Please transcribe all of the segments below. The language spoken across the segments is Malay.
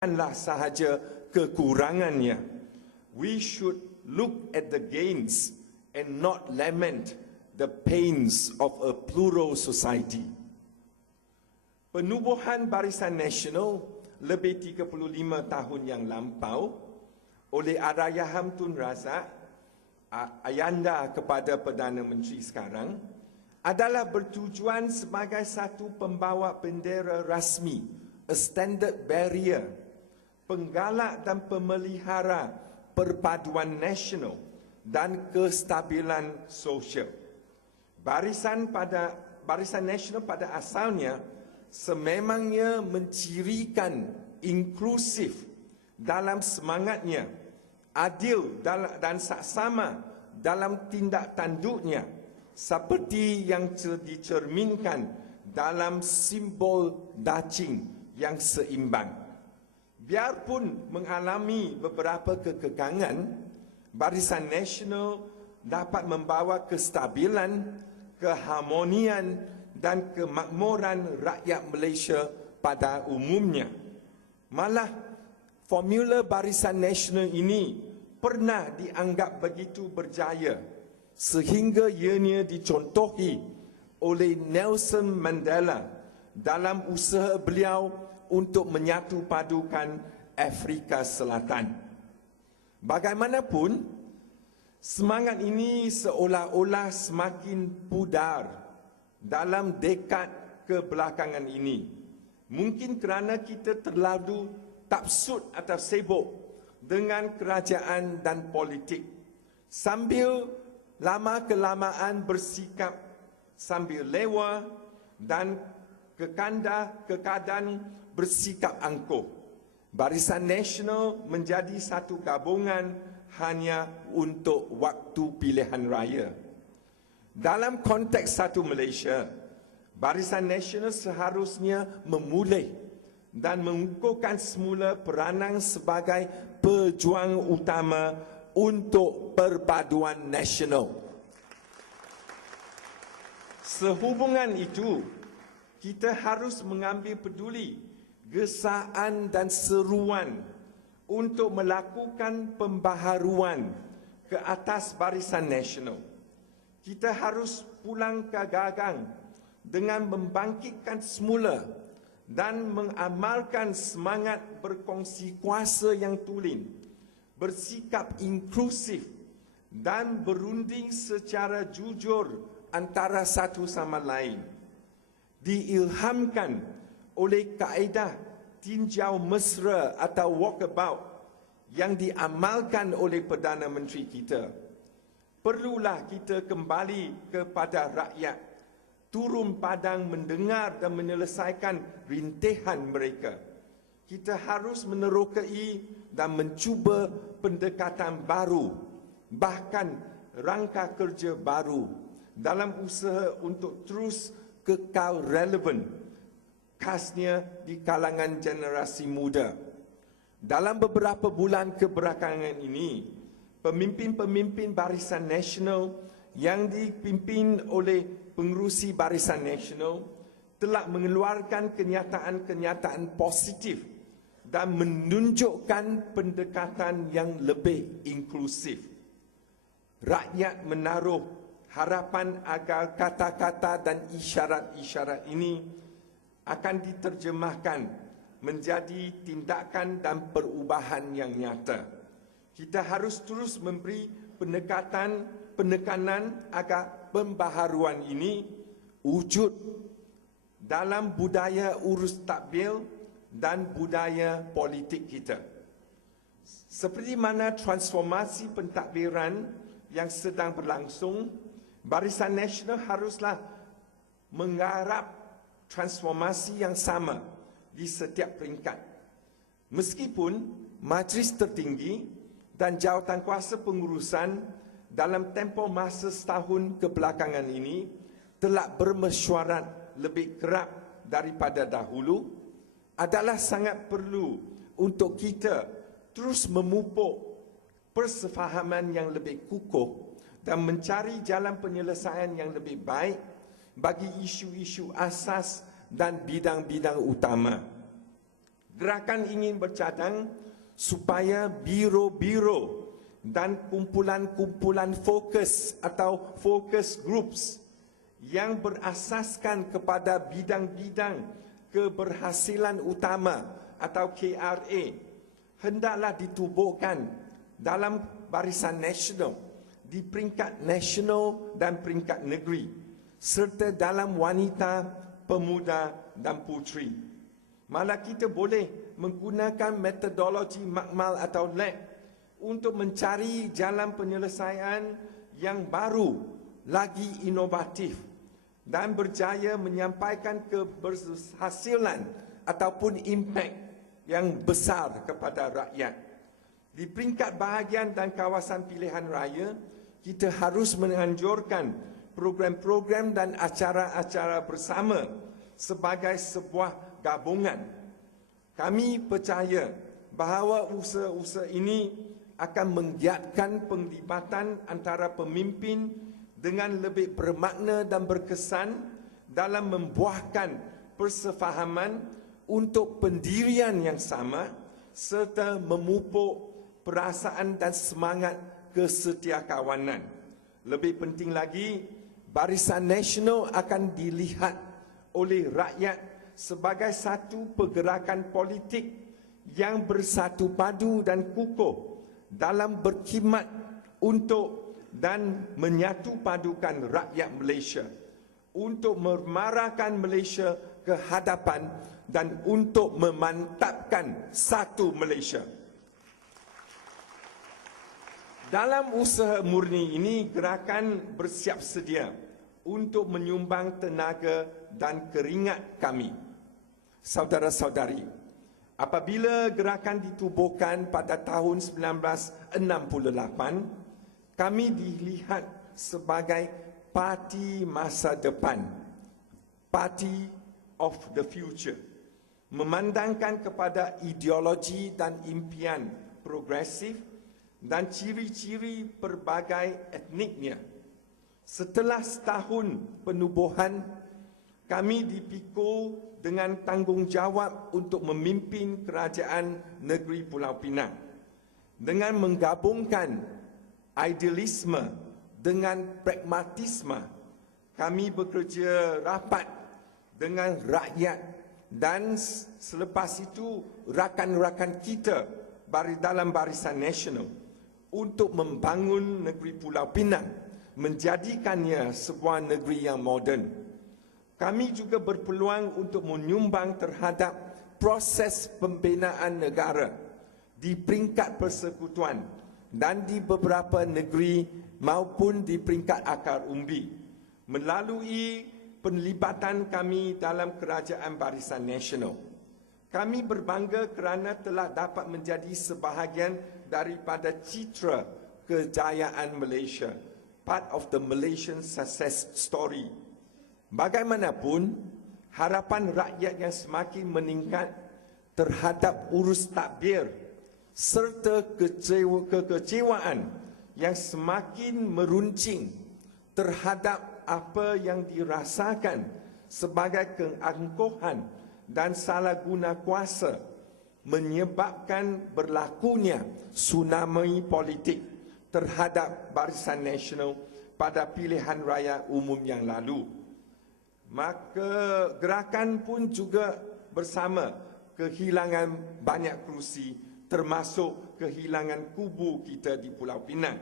bukanlah sahaja kekurangannya. We should look at the gains and not lament the pains of a plural society. Penubuhan Barisan Nasional lebih 35 tahun yang lampau oleh Allahyarham Tun Razak, ayanda kepada Perdana Menteri sekarang, adalah bertujuan sebagai satu pembawa bendera rasmi, a standard barrier, penggalak dan pemelihara perpaduan nasional dan kestabilan sosial. Barisan Nasional pada asalnya sememangnya mencirikan inklusif dalam semangatnya, adil dan saksama dalam tindak tanduknya, seperti yang dicerminkan dalam simbol dacing yang seimbang. Biarpun mengalami beberapa kekegangan, Barisan Nasional dapat membawa kestabilan, keharmonian dan kemakmuran rakyat Malaysia pada umumnya. Malah, formula Barisan Nasional ini pernah dianggap begitu berjaya sehingga ianya dicontohi oleh Nelson Mandela dalam usaha beliau untuk menyatu padukan Afrika Selatan. Bagaimanapun, semangat ini seolah-olah semakin pudar dalam dekad kebelakangan ini. Mungkin kerana kita terlalu taksud atau sibuk dengan kerajaan dan politik, sambil lama-kelamaan bersikap sambil lewa dan kekadang bersikap angkuh. Barisan Nasional menjadi satu gabungan hanya untuk waktu pilihan raya. Dalam konteks satu Malaysia, Barisan Nasional seharusnya memulih dan mengukuhkan semula peranan sebagai pejuang utama untuk perpaduan nasional. Sehubungan itu, kita harus mengambil peduli, gesaan dan seruan untuk melakukan pembaharuan ke atas Barisan Nasional. Kita harus pulang ke gagang dengan membangkitkan semula dan mengamalkan semangat berkongsi kuasa yang tulen, bersikap inklusif dan berunding secara jujur antara satu sama lain. Diilhamkan oleh kaedah tinjau mesra atau walkabout yang diamalkan oleh Perdana Menteri kita. Perlulah kita kembali kepada rakyat, turun padang mendengar dan menyelesaikan rintihan mereka. Kita harus menerokai dan mencuba pendekatan baru, bahkan rangka kerja baru dalam usaha untuk terus kekal relevan, khasnya di kalangan generasi muda. Dalam beberapa bulan kebelakangan ini, pemimpin-pemimpin Barisan Nasional yang dipimpin oleh pengerusi Barisan Nasional telah mengeluarkan kenyataan-kenyataan positif dan menunjukkan pendekatan yang lebih inklusif. Rakyat menaruh harapan agar kata-kata dan isyarat-isyarat ini akan diterjemahkan menjadi tindakan dan perubahan yang nyata. Kita harus terus memberi penekanan agar pembaharuan ini wujud dalam budaya urus takbil dan budaya politik kita. Seperti mana transformasi pentadbiran yang sedang berlangsung, Barisan Nasional haruslah menggarap transformasi yang sama di setiap peringkat. Meskipun Majlis Tertinggi dan Jawatankuasa Pengurusan dalam tempoh masa setahun kebelakangan ini telah bermesyuarat lebih kerap daripada dahulu, adalah sangat perlu untuk kita terus memupuk persefahaman yang lebih kukuh dan mencari jalan penyelesaian yang lebih baik bagi isu-isu asas dan bidang-bidang utama. Gerakan ingin bercadang supaya biro-biro dan kumpulan-kumpulan fokus atau focus groups yang berasaskan kepada bidang-bidang keberhasilan utama atau KRA hendaklah ditubuhkan dalam barisan nasional, di peringkat nasional dan peringkat negeri, serta dalam wanita, pemuda dan puteri. Malah kita boleh menggunakan metodologi makmal atau lab untuk mencari jalan penyelesaian yang baru, lagi inovatif dan berjaya menyampaikan keberhasilan ataupun impak yang besar kepada rakyat. Di peringkat bahagian dan kawasan pilihan raya, kita harus menganjurkan program-program dan acara-acara bersama sebagai sebuah gabungan. Kami percaya bahawa usaha-usaha ini akan menggiatkan penglibatan antara pemimpin dengan lebih bermakna dan berkesan dalam membuahkan persefahaman untuk pendirian yang sama serta memupuk perasaan dan semangat kesetiakawanan. Lebih penting lagi, Barisan Nasional akan dilihat oleh rakyat sebagai satu pergerakan politik yang bersatu padu dan kukuh dalam berkhidmat untuk dan menyatu padukan rakyat Malaysia untuk memarahkan Malaysia ke hadapan dan untuk memantapkan satu Malaysia. Dalam usaha murni ini, gerakan bersiap sedia untuk menyumbang tenaga dan keringat kami. Saudara-saudari, apabila gerakan ditubuhkan pada tahun 1968, kami dilihat sebagai parti masa depan, party of the future, memandangkan kepada ideologi dan impian progresif dan ciri-ciri pelbagai etniknya. Setelah setahun penubuhan, kami dipikul dengan tanggungjawab untuk memimpin kerajaan negeri Pulau Pinang dengan menggabungkan idealisme dengan pragmatisme. Kami bekerja rapat dengan rakyat dan selepas itu rakan-rakan kita dalam Barisan Nasional untuk membangun negeri Pulau Pinang, menjadikannya sebuah negeri yang moden. Kami juga berpeluang untuk menyumbang terhadap proses pembinaan negara di peringkat persekutuan dan di beberapa negeri maupun di peringkat akar umbi melalui penlibatan kami dalam kerajaan Barisan Nasional. Kami berbangga kerana telah dapat menjadi sebahagian daripada citra kejayaan Malaysia, part of the Malaysian success story. Bagaimanapun, harapan rakyat yang semakin meningkat terhadap urus takbir serta kekecewaan yang semakin meruncing terhadap apa yang dirasakan sebagai keangkuhan dan salah guna kuasa menyebabkan berlakunya tsunami politik terhadap Barisan Nasional pada pilihan raya umum yang lalu. Maka gerakan pun juga bersama kehilangan banyak kerusi, termasuk kehilangan kubu kita di Pulau Pinang.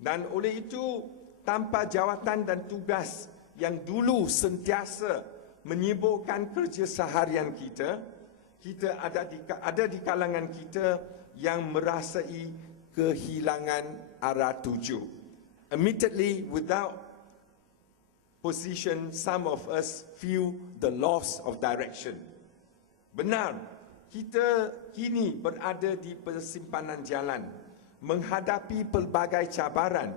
Dan oleh itu, tanpa jawatan dan tugas yang dulu sentiasa menyibukkan kerja seharian kita, ada di kalangan kita yang merasai kehilangan arah tuju. Admittedly, without position, some of us feel the loss of direction. Benar, kita kini berada di persimpangan jalan, menghadapi pelbagai cabaran.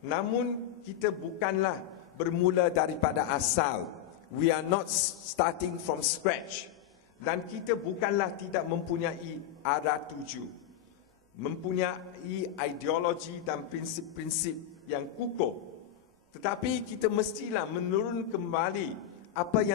Namun, kita bukanlah bermula daripada asal. We are not starting from scratch. Dan kita bukanlah tidak mempunyai arah tuju, mempunyai ideologi dan prinsip-prinsip yang kukuh. Tetapi kita mestilah menurun kembali apa yang